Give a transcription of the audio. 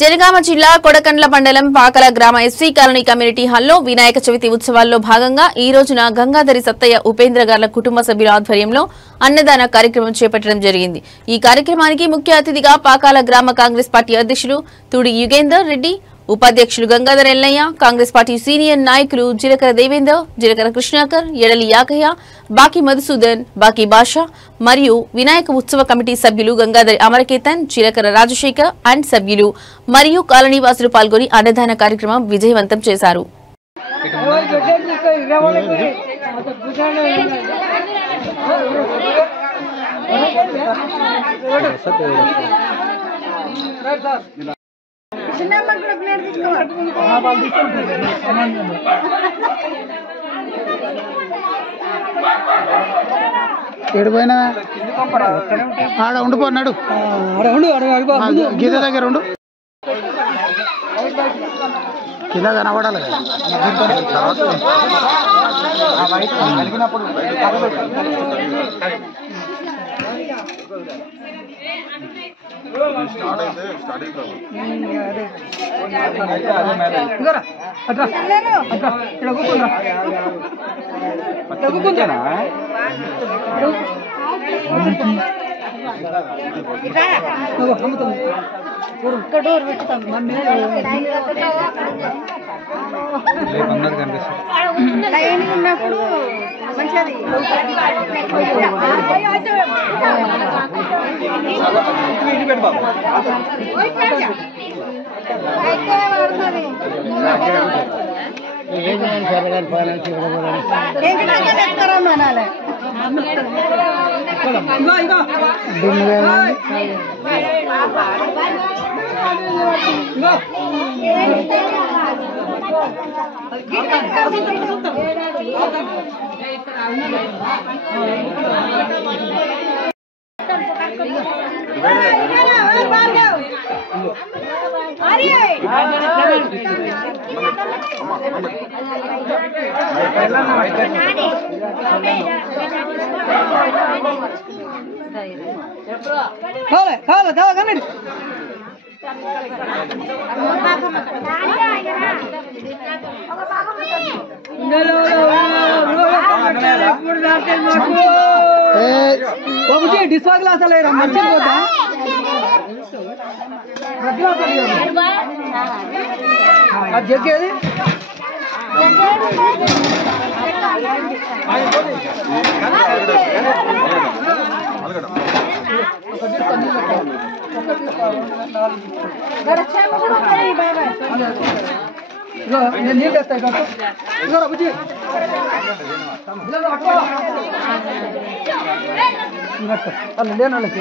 జనగామ జిల్లా కొడకండ్ల మండలం పాకల గ్రామ ఎస్సీ కాలనీ కమ్యూనిటీ హాల్లో వినాయక చవితి ఉత్సవాల్లో భాగంగా ఈ రోజున గంగాధరి సత్తయ్య ఉపేంద్ర గార్ల కుటుంబ సభ్యుల ఆధ్వర్యంలో అన్నదాన కార్యక్రమం చేపట్టడం జరిగింది। ఈ కార్యక్రమానికి ముఖ్య అతిథిగా పాకాల గ్రామ కాంగ్రెస్ పార్టీ అధ్యక్షులు తుడి యుగేందర్ రెడ్డి, ఉపాధ్యక్షులు గంగాధర్ ఎల్లయ్య, కాంగ్రెస్ పార్టీ సీనియర్ నాయకులు జిలకర దేవేందర్, జిలకర కృష్ణాకర్, ఎడలి యాకయ్య, బాకి మధుసూదన్, బాకి బాషా మరియు వినాయక ఉత్సవ కమిటీ సభ్యులు గంగాధరి అమరకేతన్, జిలకర రాజశేఖర్ అండ్ సభ్యులు మరియు కాలనీవాసులు పాల్గొని అన్నదాన కార్యక్రమం విజయవంతం చేశారు। ఏడిపోయినా ఆడ ఉండిపోన్నాడు గీత దగ్గర ఉండు కింద కనబడాలి डिस्वा ग्लास जगेदी నీళ్ళు వస్తాయి బుజ్జి లేని వాళ్ళకి